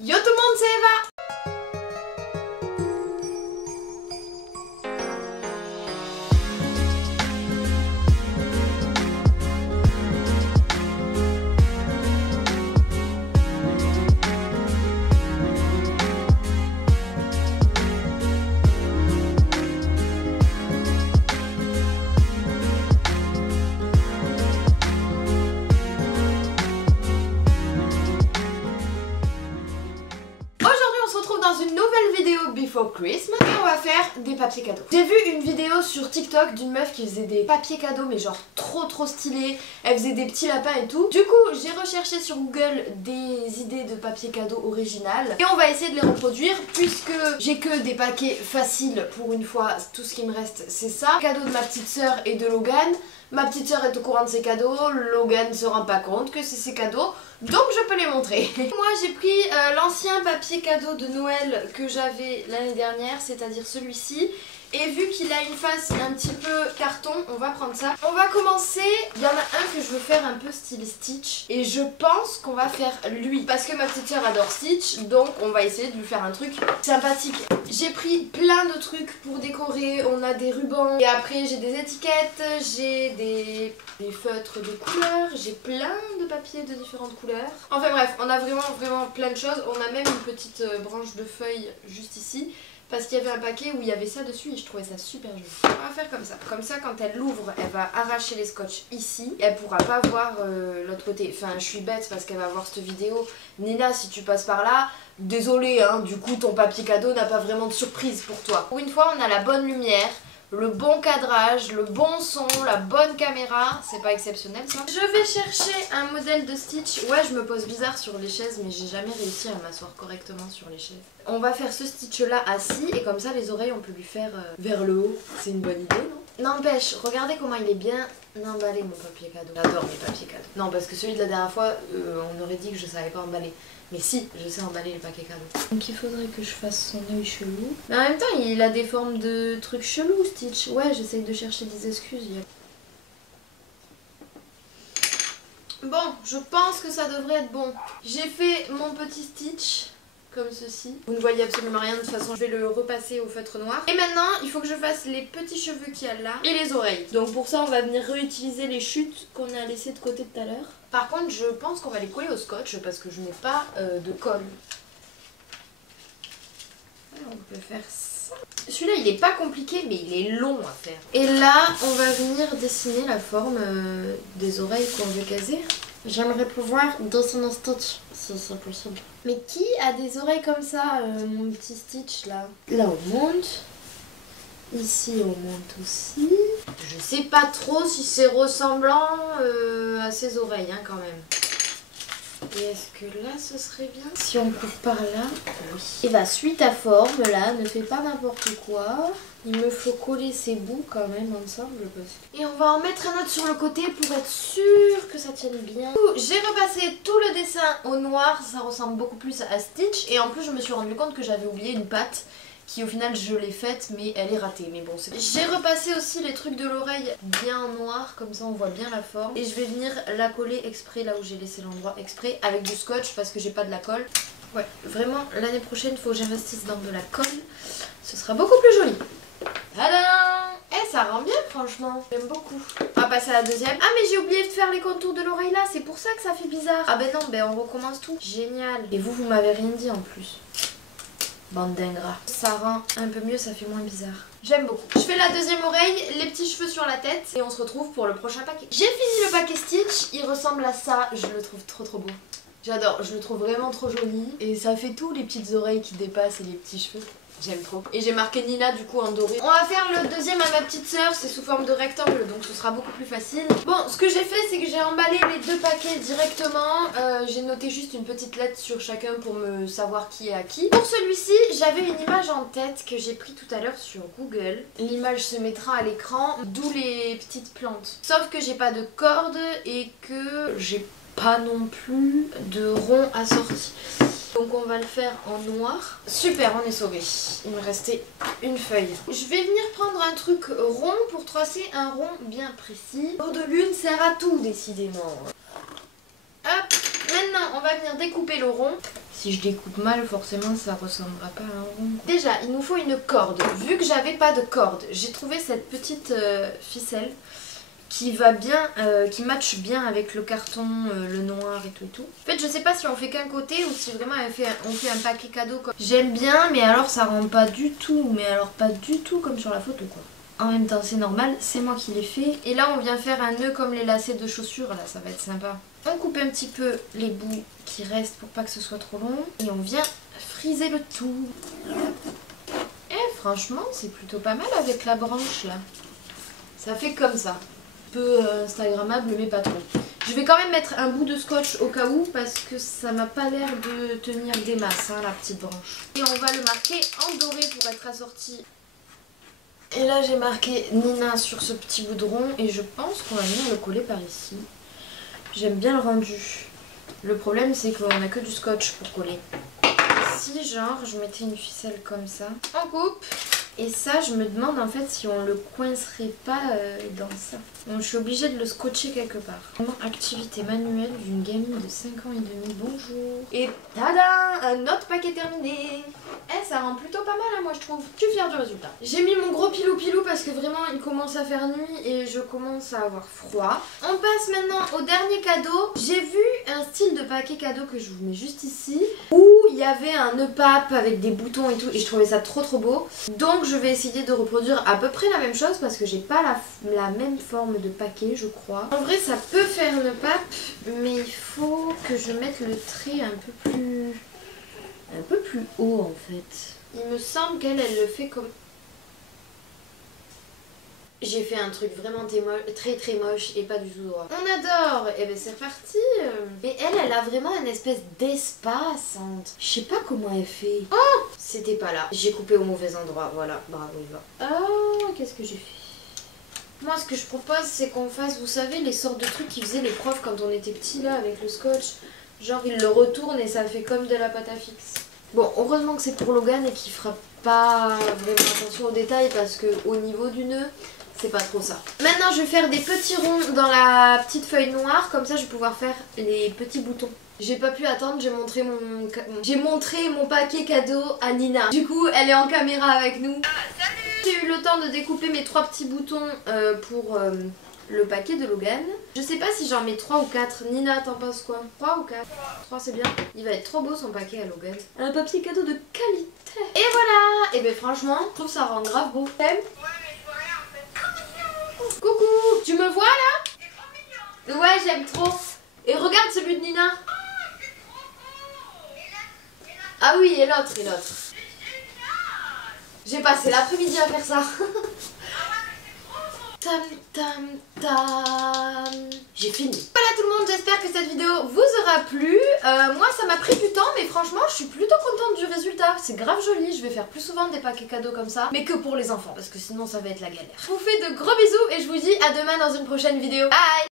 Yo tout le monde, c'est Eva! Dans une nouvelle vidéo Before Christmas et on va faire des papiers cadeaux. J'ai vu une vidéo sur TikTok d'une meuf qui faisait des papiers cadeaux mais genre trop stylés. Elle faisait des petits lapins et tout. Du coup j'ai recherché sur Google des idées de papiers cadeaux originales et on va essayer de les reproduire puisque j'ai que des paquets faciles pour une fois. Tout ce qui me reste c'est ça. Cadeau de ma petite sœur et de Logan. Ma petite sœur est au courant de ses cadeaux, Logan ne se rend pas compte que c'est ses cadeaux, donc je peux les montrer. Moi j'ai pris l'ancien papier cadeau de Noël que j'avais l'année dernière, c'est-à-dire celui-ci. Et vu qu'il a une face un petit peu carton, on va prendre ça. On va commencer, il y en a un que je veux faire un peu style Stitch. Et je pense qu'on va faire lui. Parce que ma petite sœur adore Stitch, donc on va essayer de lui faire un truc sympathique. J'ai pris plein de trucs pour décorer, on a des rubans. Et après j'ai des étiquettes, j'ai des feutres de couleurs, j'ai plein de papiers de différentes couleurs. Enfin bref, on a vraiment plein de choses. On a même une petite branche de feuilles juste ici. Parce qu'il y avait un paquet où il y avait ça dessus et je trouvais ça super joli. On va faire comme ça. Comme ça, quand elle l'ouvre, elle va arracher les scotch ici. Et elle pourra pas voir l'autre côté. Enfin, je suis bête parce qu'elle va voir cette vidéo. Nina, si tu passes par là, désolée, hein, du coup, ton papier cadeau n'a pas vraiment de surprise pour toi. Pour une fois, on a la bonne lumière, le bon cadrage, le bon son, la bonne caméra. C'est pas exceptionnel ça. Je vais chercher un modèle de Stitch. Ouais, je me pose bizarre sur les chaises mais j'ai jamais réussi à m'asseoir correctement sur les chaises. On va faire ce Stitch là assis et comme ça les oreilles on peut lui faire vers le haut. C'est une bonne idée, non? N'empêche, regardez comment il est bien emballé mon papier cadeau. J'adore mes papiers cadeaux. Non, parce que celui de la dernière fois on aurait dit que je savais pas emballer. Mais si, je sais emballer les paquets cadeaux. Donc il faudrait que je fasse son œil chelou. Mais en même temps, il a des formes de trucs chelous, Stitch. Ouais, j'essaye de chercher des excuses. Bon, je pense que ça devrait être bon. J'ai fait mon petit Stitch comme ceci. Vous ne voyez absolument rien, de toute façon je vais le repasser au feutre noir. Et maintenant il faut que je fasse les petits cheveux qu'il y a là et les oreilles. Donc pour ça on va venir réutiliser les chutes qu'on a laissées de côté tout à l'heure. Par contre je pense qu'on va les coller au scotch parce que je n'ai pas de colle. Alors, on peut faire ça. Celui-là il est pas compliqué mais il est long à faire. Et là on va venir dessiner la forme des oreilles qu'on veut caser. J'aimerais pouvoir dessiner un Stitch si c'est possible. Mais qui a des oreilles comme ça, mon petit Stitch là? Là on monte. Ici on monte aussi. Je sais pas trop si c'est ressemblant à ses oreilles hein, quand même. Et est-ce que là ce serait bien si on coupe par là? Oui. Et bah suis ta forme là, ne fais pas n'importe quoi. Il me faut coller ces bouts quand même ensemble parce que... Et on va en mettre un autre sur le côté pour être sûr que ça tienne bien. J'ai repassé tout le dessin au noir, ça ressemble beaucoup plus à Stitch. Et en plus je me suis rendu compte que j'avais oublié une patte qui au final je l'ai faite mais elle est ratée. Mais bon c'est... J'ai repassé aussi les trucs de l'oreille bien en noir, comme ça on voit bien la forme. Et je vais venir la coller exprès là où j'ai laissé l'endroit exprès avec du scotch parce que j'ai pas de la colle. Ouais, vraiment l'année prochaine il faut que j'investisse dans de la colle. Ce sera beaucoup plus joli. Tadam! Eh ça rend bien franchement, j'aime beaucoup. On va passer à la deuxième. Ah mais j'ai oublié de faire les contours de l'oreille là, c'est pour ça que ça fait bizarre. Ah ben non, ben on recommence tout. Génial. Et vous m'avez rien dit en plus. Bande d'ingrats. Ça rend un peu mieux, ça fait moins bizarre. J'aime beaucoup. Je fais la deuxième oreille, les petits cheveux sur la tête et on se retrouve pour le prochain paquet. J'ai fini le paquet Stitch, il ressemble à ça, je le trouve trop beau. J'adore, je le trouve vraiment trop joli et ça fait tout, les petites oreilles qui dépassent et les petits cheveux. J'aime trop. Et j'ai marqué Nina du coup en doré. On va faire le deuxième à ma petite sœur, c'est sous forme de rectangle donc ce sera beaucoup plus facile. Bon, ce que j'ai fait c'est que j'ai emballé les deux paquets directement. J'ai noté juste une petite lettre sur chacun pour me savoir qui est à qui. Pour celui-ci, j'avais une image en tête que j'ai pris tout à l'heure sur Google. L'image se mettra à l'écran, d'où les petites plantes. Sauf que j'ai pas de corde et que j'ai pas non plus de rond assorti. Donc on va le faire en noir. Super, on est sauvés. Il me restait une feuille. Je vais venir prendre un truc rond pour tracer un rond bien précis. L'eau de lune sert à tout décidément. Hop, maintenant on va venir découper le rond. Si je découpe mal, forcément ça ressemblera pas à un rond. Déjà, il nous faut une corde. Vu que j'avais pas de corde, j'ai trouvé cette petite ficelle qui va bien, qui matche bien avec le carton, le noir et tout et tout. En fait, je sais pas si on fait qu'un côté ou si vraiment on fait un paquet cadeau. J'aime bien, mais alors ça rend pas du tout, mais alors pas du tout comme sur la photo quoi. En même temps, c'est normal, c'est moi qui l'ai fait. Et là, on vient faire un nœud comme les lacets de chaussures, là, ça va être sympa. On coupe un petit peu les bouts qui restent pour pas que ce soit trop long. Et on vient friser le tout. Et franchement, c'est plutôt pas mal avec la branche, là. Ça fait comme ça. Un peu instagrammable, mais pas trop. Je vais quand même mettre un bout de scotch au cas où, parce que ça m'a pas l'air de tenir des masses, hein, la petite branche. Et on va le marquer en doré pour être assorti. Et là j'ai marqué Nina sur ce petit bout de rond et je pense qu'on va venir le coller par ici. J'aime bien le rendu. Le problème c'est qu'on a que du scotch pour coller. Ici genre je mettais une ficelle comme ça. On coupe. Et ça je me demande en fait si on le coincerait pas dans ça. Donc je suis obligée de le scotcher quelque part. Activité manuelle d'une gamine de 5 ans et demi. Bonjour. Et tada, un autre paquet terminé. Eh, ça rend plutôt pas mal hein, moi je trouve. Je suis fière du résultat. J'ai mis mon gros pilou parce que vraiment il commence à faire nuit et je commence à avoir froid. On passe maintenant au dernier cadeau. J'ai vu un style de paquet cadeau que je vous mets juste ici où il y avait un nœud pape avec des boutons et tout et je trouvais ça trop beau. Donc je vais essayer de reproduire à peu près la même chose parce que j'ai pas la même forme de paquet je crois. En vrai ça peut faire nœud pape mais il faut que je mette le trait un peu plus haut en fait. Il me semble qu'elle le fait comme... J'ai fait un truc vraiment très moche et pas du tout droit. On adore. Et ben c'est reparti. Et elle a vraiment une espèce d'espace. Je sais pas comment elle fait. Oh, c'était pas là. J'ai coupé au mauvais endroit. Voilà, bravo Eva. Oh, qu'est-ce que j'ai fait? Moi ce que je propose c'est qu'on fasse, vous savez, les sortes de trucs qu'ils faisaient les profs quand on était petits là avec le scotch. Genre ils le retournent et ça fait comme de la pâte à fixe. Bon, heureusement que c'est pour Logan et qu'il fera pas vraiment attention aux détails parce que au niveau du nœud, c'est pas trop ça. Maintenant, je vais faire des petits ronds dans la petite feuille noire, comme ça je vais pouvoir faire les petits boutons. J'ai pas pu attendre, j'ai montré mon paquet cadeau à Nina. Du coup, elle est en caméra avec nous. J'ai eu le temps de découper mes 3 petits boutons pour le paquet de Logan. Je sais pas si j'en mets 3 ou 4. Nina, t'en penses quoi? 3 ou 4? 3 c'est bien. Il va être trop beau son paquet à Logan. Un papier cadeau de qualité. Et voilà. Et ben franchement, je trouve ça rend grave beau. T'aimes? Ouais, mais je vois rien en fait. Coucou. Tu me vois là? C'est trop mignon. Ouais, j'aime trop. Et regarde celui de Nina. Oh, c'est trop beau. Ah oui, et l'autre, et l'autre. J'ai passé l'après-midi à faire ça. Tam tam tam. J'ai fini. Voilà tout le monde, j'espère que cette vidéo vous aura plu. Moi ça m'a pris du temps mais franchement je suis plutôt contente du résultat. C'est grave joli, je vais faire plus souvent des paquets cadeaux comme ça. Mais que pour les enfants parce que sinon ça va être la galère. Je vous fais de gros bisous et je vous dis à demain dans une prochaine vidéo. Bye.